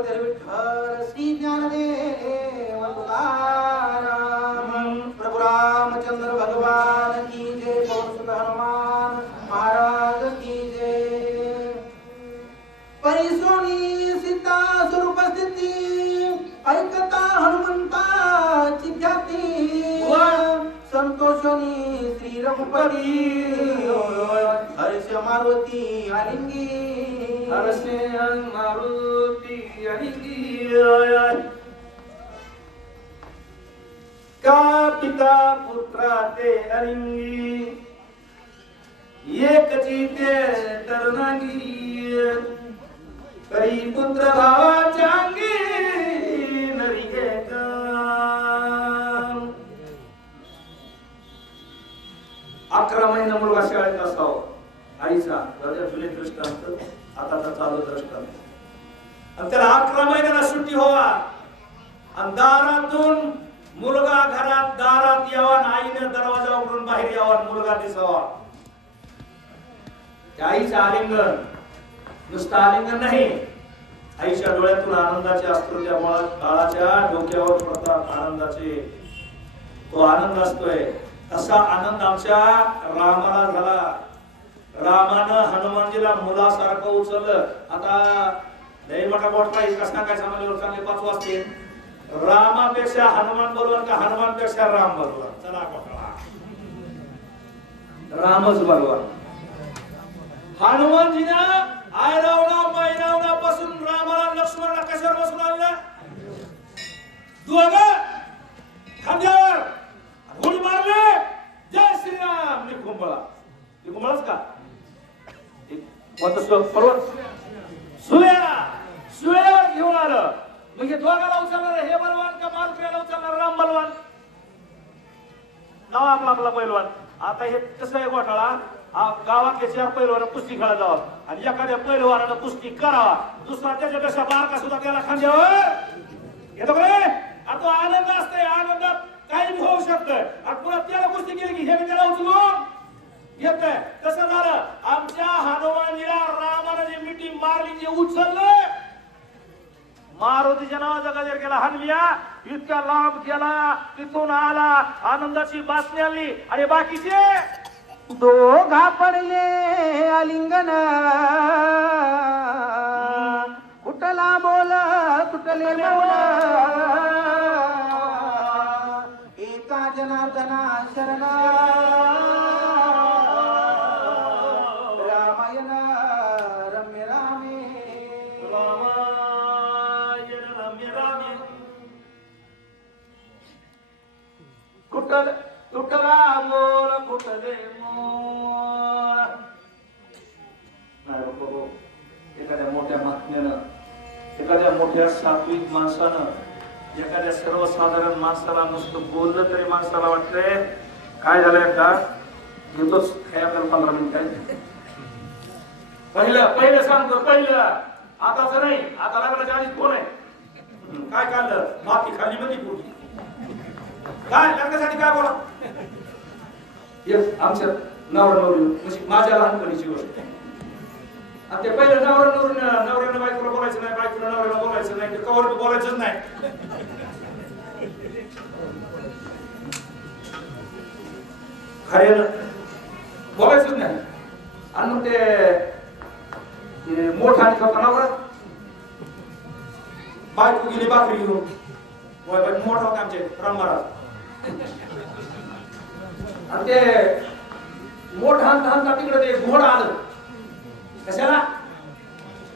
तिरुपती विठ्ठल श्री ज्ञानदेव तुकाराम प्रभु रामचंद्र भगवान की जय पौरुष हनुमान महाराज की जय। परिसोनी सीता स्वरूप स्थिती ऐकता हनुमंताची ख्याती संतोषनी श्री रघुपती हर्ष मारुती आलिंगी। का पिता पुत्रा अलिंगी एकची ते तरणागी करी पुत्र भावाच्या अंगी नरी एक अकरा महिना मुलगा शाळेत असावा. आईचा राजा जुने असतं आता चालू दृष्टांत आणि त्याला अकरा महिन्याला सुट्टी होवा. आणि दारातून मुलगा घरात दारात यावा आईने दरवाजा उघडून बाहेर यावा मुलगा दिसावा. त्या आईचं आलिंगन नुसतं आलिंगन नाही. आईच्या डोळ्यातून आनंदाचे अस्त्र त्या काळाच्या बाळाच्या डोक्यावर पडतात आनंदाचे. तो आनंद असतोय. तसा आनंद आमच्या रामाला झाला. रामानं हनुमानजीला मुलासारखं उचललं. आता लय मोठा मोठा इतका सांगायचा म्हणजे चांगले पाच वाजते रामापेक्षा हनुमान बरोबर का हनुमानपेक्षा राम बरोबर चला कोकळा रामच बरोबर हनुमानजीनं आयरावणा मैरावणा पासून रामाला लक्ष्मणाला कशावर बसून आणलं? दोघं खांद्यावर. उडी मारले. जय श्रीराम. निकुंभळा निकुंभळाच का? कोणतं पर्वत सुवेला घेऊन आलं. म्हणजे दोघाला उचलणार हे बलवान का मारुतीला उचलणार राम बलवान. नाव आपला आपला पैलवान. आता हे कसं आहे घोटाळा? आ- गावातले चार पैलवान कुस्ती खेळा जावा आणि एखाद्या पैलवानानं कुस्ती करावा. दुसरा त्याच्यापेक्षा बारका सुद्धा त्याला खांद्यावर. येतो का रे आता तो आनंद असतोय. आनंदात काही होऊ शकतं. आणि पुन्हा त्याला कुस्ती केली की हे मी त्याला उचलून येत तसं झालं आमच्या हनुमानजीला रामानं जे मिठी मारली जे उचललं. मारुतीच्या नावाचा गजर केला हनविया इतक्या लांब केला तिथून आला आनंदाची बातमी आली. आणि बाकीचे? दोघा पडले आलिंगन. कुठला बोल कुठले मौन एका जनार्दना शरण मोर नाही बाबा एखाद्या मोठ्या महात्म्यानं एखाद्या मोठ्या सात्विक माणसानं एखाद्या सर्वसाधारण माणसाला नुसतं बोललं तरी माणसाला वाटतंय काय झालंय का येतोच काय आपल्याला पंधरा मिनिट पहिलं पहिलं सांगतो पहिलं. आताच नाही आता लग्नाच्या आधीच कोण आहे. काय काढलं? माती खाली मध्ये पोटी काय लग्नासाठी काय बोला? एक आमच्या नवरा नवरी म्हणजे माझ्या लहानपणीची गोष्ट आता आणि ते पहिलं नवरा नवरी नवऱ्यानं बायकोला बोलायचं नाही बायकोला नवऱ्याला बोलायचं नाही ते कवर बोलायचंच नाही. खरे बोलायचंच नाही. आणि मग ते मोठा आणि खपा नवरा? बायको गेली भाकरी घेऊन. होय पण मोठं होतं आमचे राम महाराज आणि ते मोठ हाणता हाणता तिकडे ते घोड आलं कशाला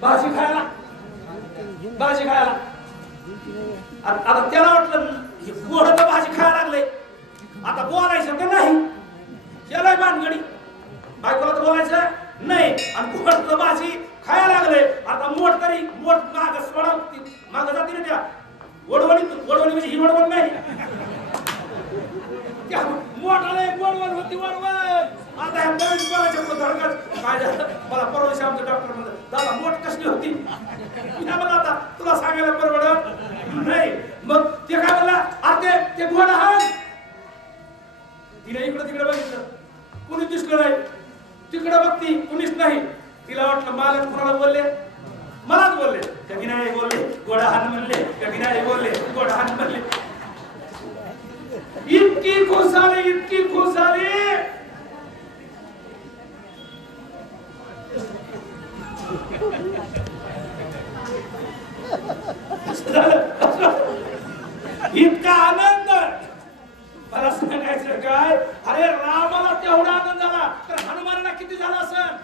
भाजी खायला भाजी खायला आता त्याला वाटलं हे तर भाजी खायला लागले आता बोलायचं तर नाही याला भानगडी बायकोला तर बोलायचं नाही आणि घोड तर भाजी खायला लागले आता मोठ तरी मोठ माग सोडा माग जाते ना त्या गोडवणी गोडवणी म्हणजे ही नाही. त्या मोठाले वडवण होती आता ह्या नवीन काय झालं? मला परवा दिवशी आमचं डॉक्टर म्हणलं दादा मोठ कसली होती? झाली इतकी खुश झाली. इतका आनंद. मला सांगायचं काय? अरे रामाला तेवढा आनंद झाला तर हनुमानला किती झाला असं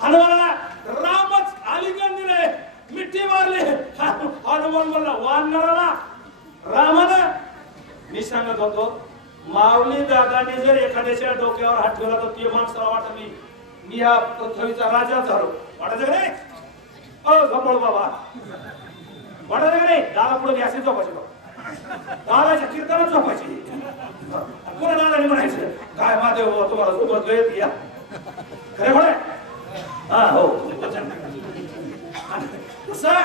हनुमानाला रामच आलिंगन दिले मिठी मारले. हनुमान बोलला वानराला सांगत होतो माऊली दादाने जर एखाद्याच्या डोक्यावर हात ठेवला तर ते माणसाला वाटत मी मी या पृथ्वीचा राजा झालो. वाटायचं का नाही? अ बाबा वाटायचं का नाही? दादा पुढे असे झोपायचे बाबा दादाच्या कीर्तनात झोपायची. पुन्हा दादाने म्हणायचं? काय महादेव बाबा, तुम्हाला सोबत येत या. खरे म्हणे हा हो. कसं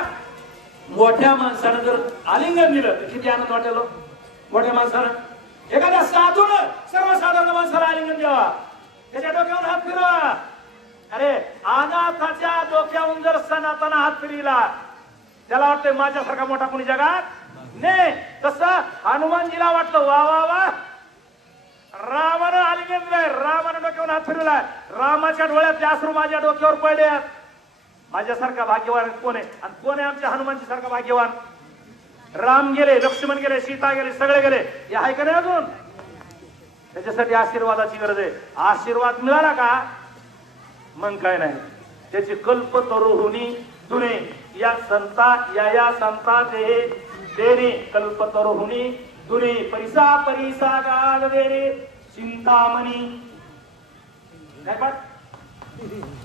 मोठ्या माणसानं जर आलिंगन दिलं तर किती आनंद वाटेल हो? मोठ्या माणसानं एखाद्या साधून सर्वसाधारण माणसाला आलिंगन द्यावा त्याच्या डोक्यावर हात फिरवा. अरे अनाथाच्या डोक्यावरून जर सनातन हात फिरविला त्याला वाटतंय माझ्यासारखा मोठा कोणी जगात नाही. तसं हनुमानजीला वाटलं वा वा वा. रामानं आलिंगन दिलंय रामानं डोक्यावर हात फिरवलाय रामाच्या डोळ्यात त्यासरू माझ्या डोक्यावर पडले माझ्यासारखा भाग्यवान कोण आहे? आणि कोण आहे आमच्या हनुमानजी सारखा भाग्यवान? राम गेले लक्ष्मण गेले सीता गेले सगळे गेले. हे आहे का नाही अजून? त्याच्यासाठी आशीर्वादाची गरज आहे. आशीर्वाद मिळाला का? मग काय नाही. त्याची कल्प तरुहुनी तुने या संता या या संता देहे तेने कल्प तरुहुनी तुने परिसा परिसा गाल देणे चिंतामणी. काय पाठ?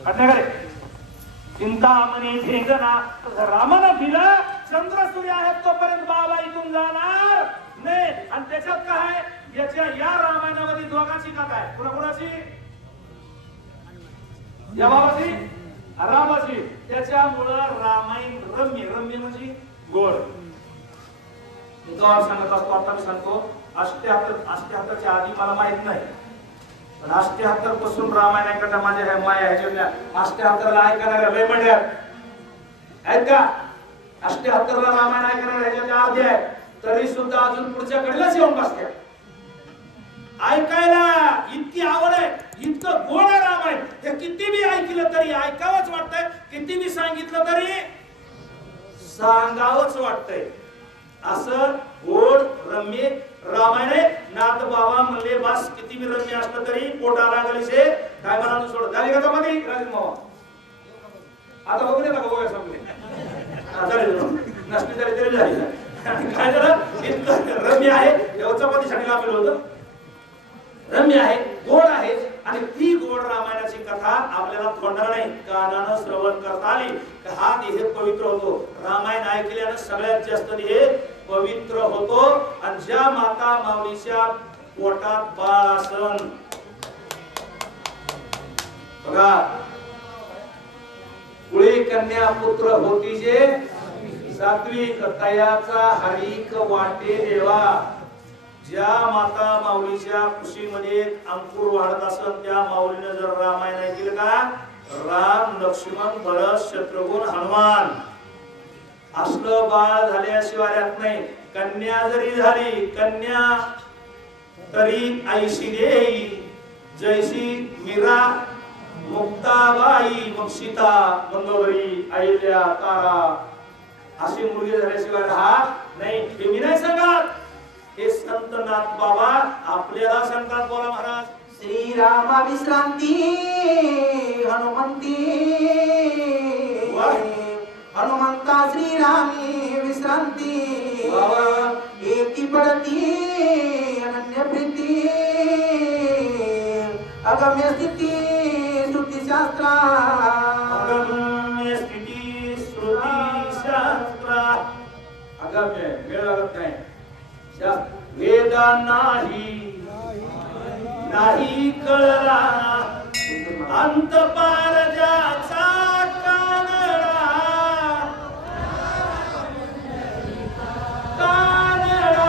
रे? चिंतामणी भेंगना रामानं दिलं चंद्र सूर्य आहेत तोपर्यंत बाबा इथून जाणार नाही. आणि त्याच्यात काय याच्या या रामायणामध्ये दोघांची कथा आहे. कुणा कुणाची या बाबाची? रामाची. त्याच्यामुळं रामायण रम्य रम्य म्हणजे गोड. सांगत असतो आता मी सांगतो अष्ट्याहत्तर अष्ट्याहत्तरच्या आधी मला माहीत नाही. पण अष्ट्याहत्तरपासून रामायण ऐकायला माझ्या माया ह्याच्या अष्ट्याहत्तरला ऐकणाऱ्या लय मंड्या ऐका. अष्ट्याहत्तरला रामायण ऐकायला ह्याच्या अर्धे आहे. तरी सुद्धा अजून पुढच्या कडेलाच येऊन बसत्या ऐकायला इतकी आवड आहे इतकं गोड आहे रामायण. हे किती बी ऐकलं तरी ऐकावंच वाटतंय. किती बी सांगितलं तरी सांगावंच वाटतंय. असं गोड रम्य रामायण आहे. नाथ बाबा म्हणले बस किती बी रम्य असलं तरी पोटा गलीचे काय म्हणाल सोड. झाले का मध्ये राजीव बाबा आता बघू नका बघूया संपले. नसली तरी तरी झाली. काय झालं? इतकं रम्य आहे. एवढं चपातीसाठी लावलेलं होतं. रम्य आहे गोड आहे आणि ती गोड रामायणाची कथा आपल्याला थोडणार नाही कानानं श्रवण करता आली. हा देह पवित्र होतो. रामायण ऐकल्यानं सगळ्यात जास्त देह पवित्र होतो. आणि ज्या माता माऊलीच्या पोटात बाळ बघा कुळी कन्या पुत्र होती जे सात्विक तयाचा हरिक वाटे देवा. ज्या माता माऊलीच्या कुशीमध्ये अंकुर वाढत असत त्या माऊलीने जर रामायण ऐकलं का? राम लक्ष्मण भरत शत्रुघ्न हनुमान. असलं बाळ झाल्याशिवाय राहत नाही. कन्या जरी झाली कन्या तरी ऐशी देई. जैशी मीरा मुक्ताबाई मग सीता मंगोदरी अहिल्या तारा. अशी मुलगी झाल्याशिवाय राहत नाही. हे मी नाही सांगत. हे संत नाथ बाबा आपल्याला सांगतात बोला महाराज. श्रीरामा विश्रांती हनुमंती. हनुमंता श्रीरामी विश्रांती. एकी पडती अनन्य प्रीती अगम्य स्थिती शास्त्रा अगम्य स्थिती श्रुती शास्त्रा अगम्य वेळ लागत नाही. वेदा नाही. नाही कळला. अंत